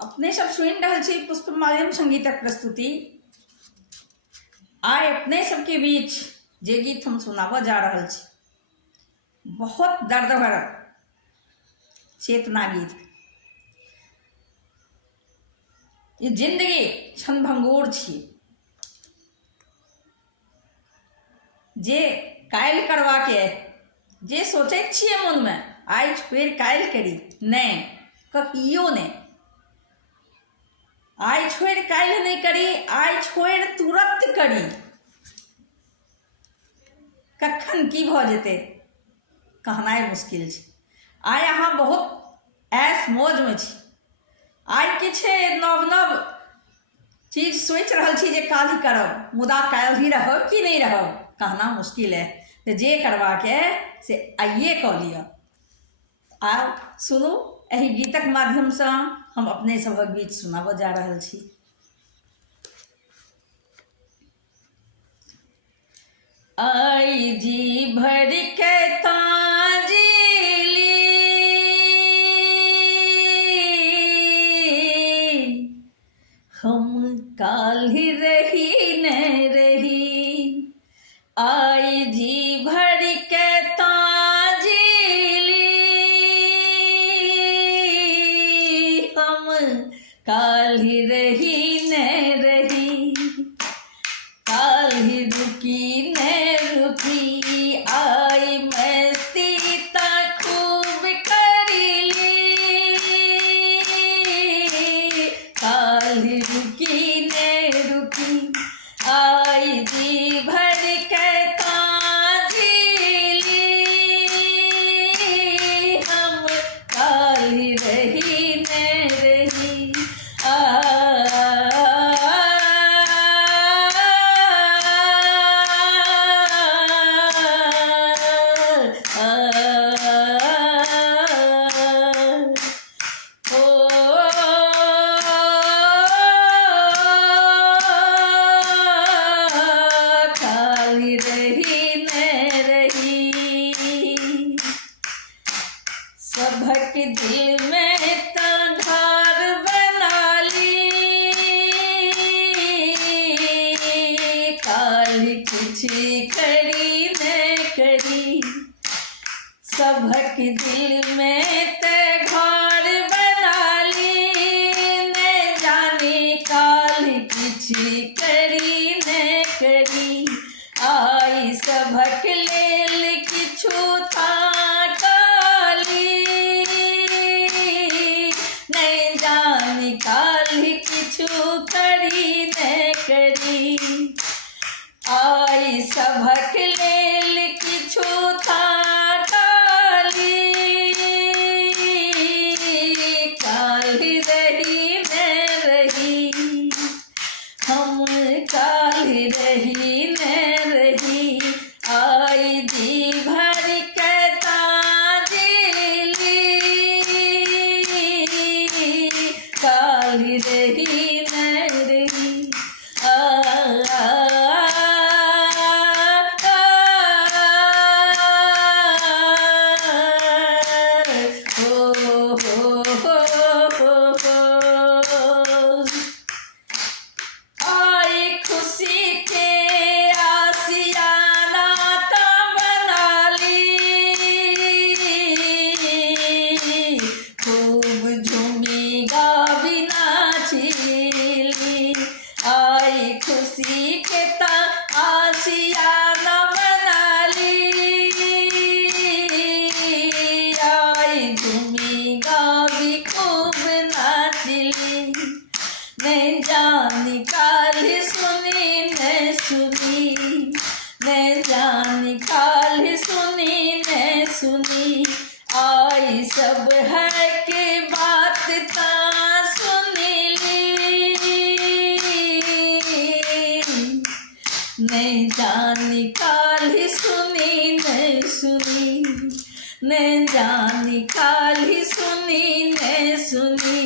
अपने सब सुनि रहल छी पुष्पमाल्यम संगीतक प्रस्तुति। आइ अपने सबके बीच जे गीत हम सुनाबऽ जा रहल छी बहुत दर्द भरल चेतना गीत। ये जिंदगी क्षणभंगुर छी, जे काल्हि करबाके जे सोचैत छियै मोनमे आइ छोड़ि काल्हि करी, नहि कहियो नहि। आइ छोड़ि काल्हि नहीं करी, आइ छोड़ि तुरंत करी। कखन की भऽ जेतै कहनाइ मुश्किल छै। आइ अहाँ बहुत ऐश मौजमे छी। आइ किछु नव नव चीज सोचि रहल छी जे काल्हि करब, मुदा काल्हि रहब कि नहीं रहब कहना मुश्किल है। तऽ जे करबाक है से आइए कऽ लिअ। आउ सुनू, एहि गीतक माध्यमसँ हम अपने सभक बीच सुनाबऽ जा रहल छी। आई जी भर के ताजली, हम काल्हि रही न रही। आई जी भर के ताजली, हम काल्हि रही न रही। काल्हि रुकी न रुकी, आई मस्ती ता खूब करीली। काल्हि रुकी न रुकी, आई जी भर के ताजली, हम काल्हि रही न रही। सबक दिल में घर बना ली, काल्हि कुछ करी न करी। सबक दिल में घर बना ली, न जाने काल्हि कुछ करी न करी। आई सबक लेल किछु था काल्हि किछु करी न करी। आई सभक लेल किछु था काल्हि, काल्हि रही न रही। हम काल्हि रही न रही। आई जी भर के ताजली, काल्हि रही न रही। आई खुशी के आसियाना ता बना ली, खूब झूमी गावी नाचीली। आई खुशी के ता आसियाना बना ली, आई झूमी गावी खूब नाचली। न जानी काल्हि सुनी न सुनी, न जानी काल्हि सुनी न सुनी। आई सब है के बात ता सुनीली, न जानी काल्हि सुनी न सुनी। न जानी काल्हि सुनी न सुनी।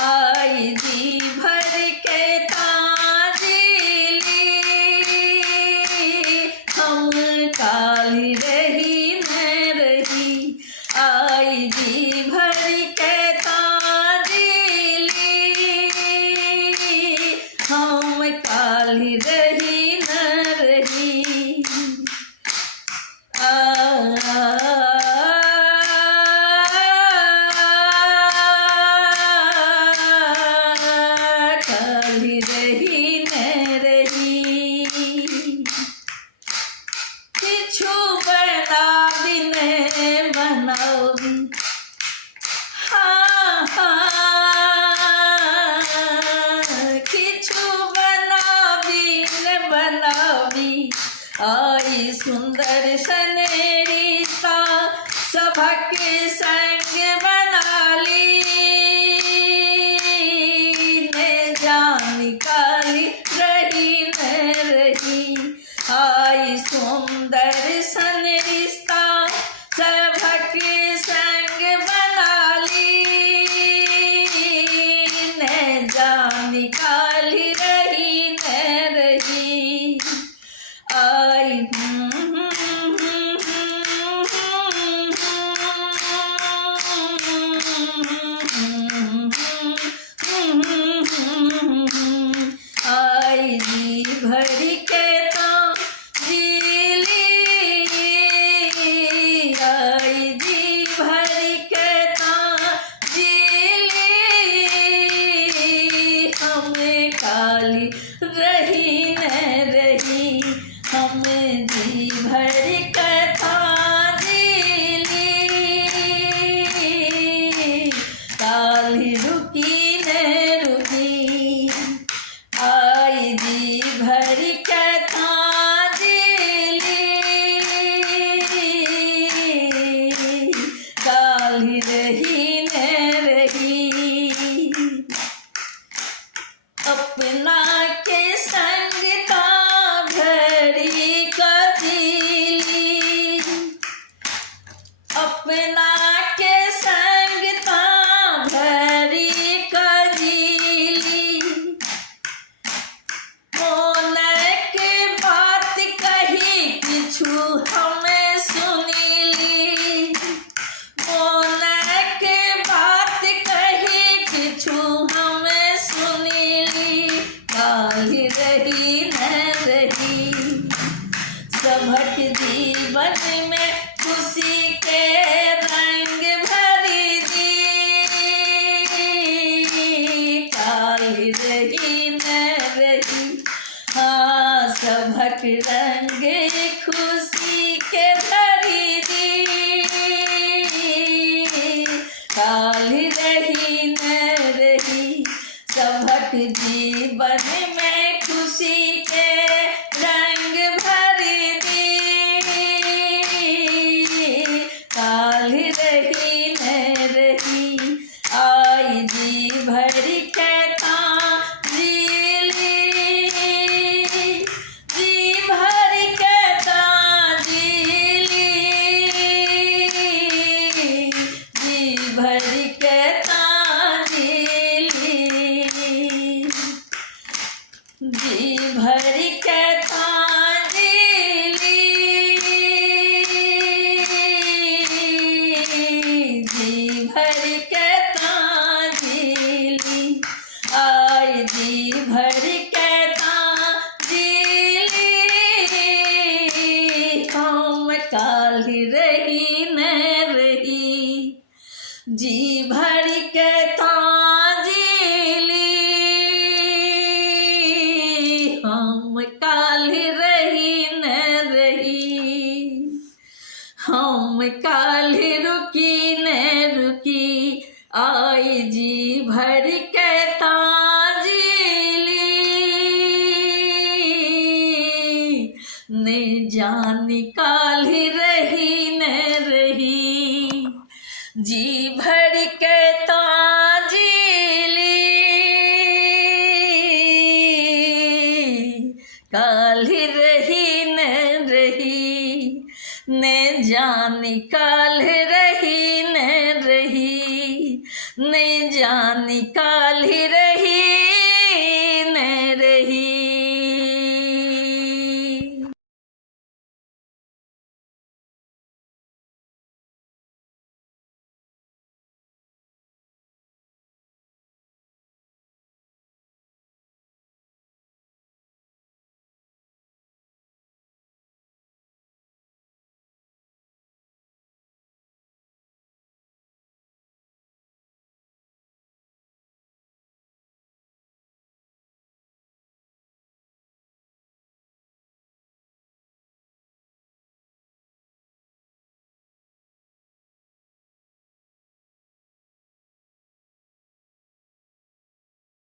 आई जी भर के ताजली, हम काल्हि रही न रही। आई जी भर के ताजली, सुंदर सन रिश्ता सबक संग बना ली, न जान काली रही न रही। आई सुंदर सन रिश्ता सबक संग बना ली, न जान काली रही न रही। आई आई जी भर के तो जी ली, आई जी भर के तो जी ली, हम काली रही न रही। हम जी भर कथा जी ली, काली रुकी न रुकी। आई जी भर कथा जी ली, काली रही न रही। अपना के संग का भरी कजीली, अपना के संग का भरी कजीली। मोनक बात कही किछु हमें सुनीली, मोनक बात कही किछु हमें सुनीली, काली रही न रही। सबक जीवन में खुशी के रंग भरी दी, काली रही न रही। हाँ सबक रंग खुशी के भरी दी, काली रही न रही। सबक जीवन में खुशी के रंग भरी दी, काली रही न रही। आई जी भर कथा जी ली, जी भर कथा जी ली, जी भर कथा जी ली, जी भर कथा जी ली, जी भर कथा जी ली। आई जी भर कथा जी ली, हम काली रही न रही। जी भर कथा जी ली, हम काली रही न रही। हम काली रुकी न रुकी। आई जी भर कथा जी ली, न जान काली रही न रही। जी भर कथा जी ली, काली रही न रही। न जान काल रही।